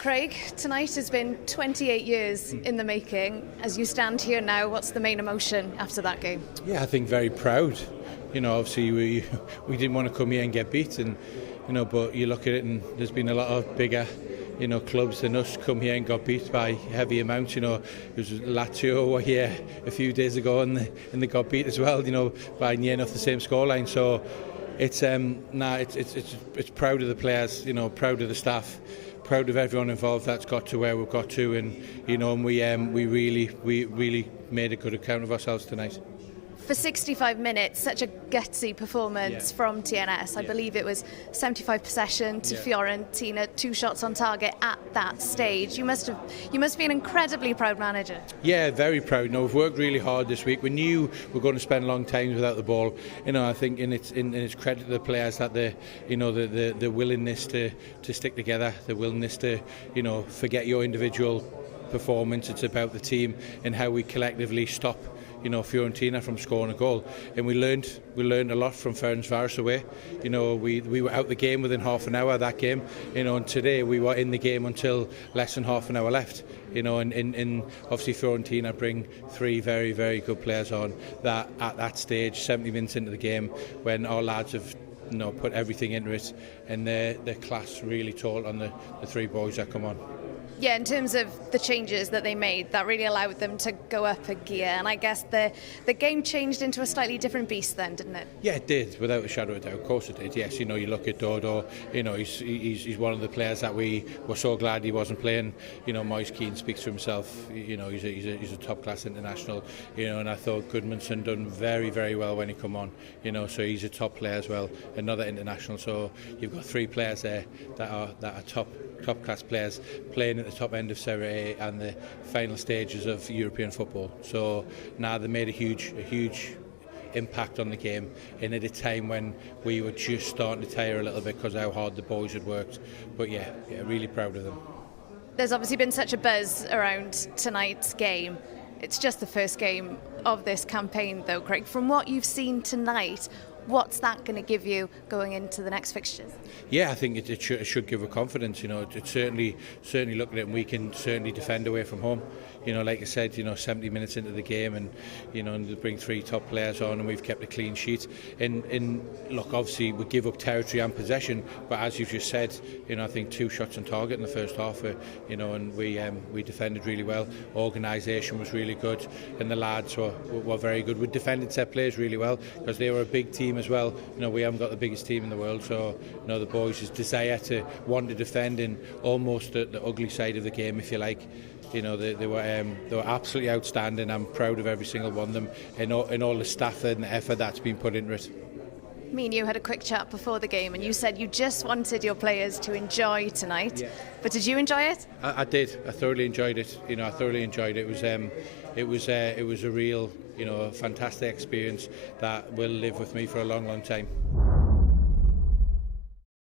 Craig, tonight has been 28 years in the making. As you stand here now, what's the main emotion after that game? Yeah, I think very proud. Obviously we didn't want to come here and get beat, and but you look at it and there's been a lot of bigger clubs than us come here and got beat by heavy amounts. It was Lazio here a few days ago and they got beat as well, by near enough the same scoreline. So it's proud of the players, proud of the staff, proud of everyone involved that's got to where we've got to, and we really made a good account of ourselves tonight. For 65 minutes, such a gutsy performance from TNS. I believe it was 75 possession to Fiorentina, 2 shots on target at that stage. You must be an incredibly proud manager. Yeah, very proud. We've worked really hard this week. We knew we were going to spend long times without the ball. I think in its credit to the players that the willingness to stick together, the willingness to forget your individual performance. It's about the team and how we collectively stop Fiorentina from scoring a goal, and we learned a lot from Florence away. We were out the game within half an hour of that game, and today we were in the game until less than half an hour left. And obviously Fiorentina bring 3 very, very good players on that at that stage, 70 minutes into the game, when our lads have put everything into it, and their class really told on the 3 boys that come on. Yeah, in terms of the changes that they made, that really allowed them to go up a gear. And I guess the game changed into a slightly different beast then, didn't it? Yeah, it did, without a shadow of a doubt. Of course it did, yes. You look at Dodo, he's one of the players that we were so glad he wasn't playing. Moise Keane speaks for himself. He's a top-class international. And I thought Goodmanson done very, very well when he come on. So he's a top player as well, another international. So you've got 3 players there that are top-class players playing at the top end of Serie A and the final stages of European football. So now they made a huge impact on the game, and at a time when we were just starting to tire a little bit because how hard the boys had worked. But yeah, really proud of them. There's obviously been such a buzz around tonight's game. It's just the first game of this campaign though, Craig. From what you've seen tonight, what's that going to give you going into the next fixtures? Yeah, I think it should give us confidence. It's certainly looking at it, and we can certainly defend away from home. Like I said, 70 minutes into the game, and and they bring 3 top players on, and we've kept a clean sheet. And look, obviously we give up territory and possession, but as you've just said, I think 2 shots on target in the first half. And we defended really well. Organisation was really good, and the lads were very good. We defended set plays really well because they were a big team as well. We haven't got the biggest team in the world, so the boys' desire to want to defend in almost the ugly side of the game, if you like. They were absolutely outstanding. I'm proud of every single one of them, and all the staff and the effort that's been put into it. Me and you had a quick chat before the game, and you said you just wanted your players to enjoy tonight. Yeah. But did you enjoy it? I did. I thoroughly enjoyed it. I thoroughly enjoyed it. It was a real, fantastic experience that will live with me for a long, long time.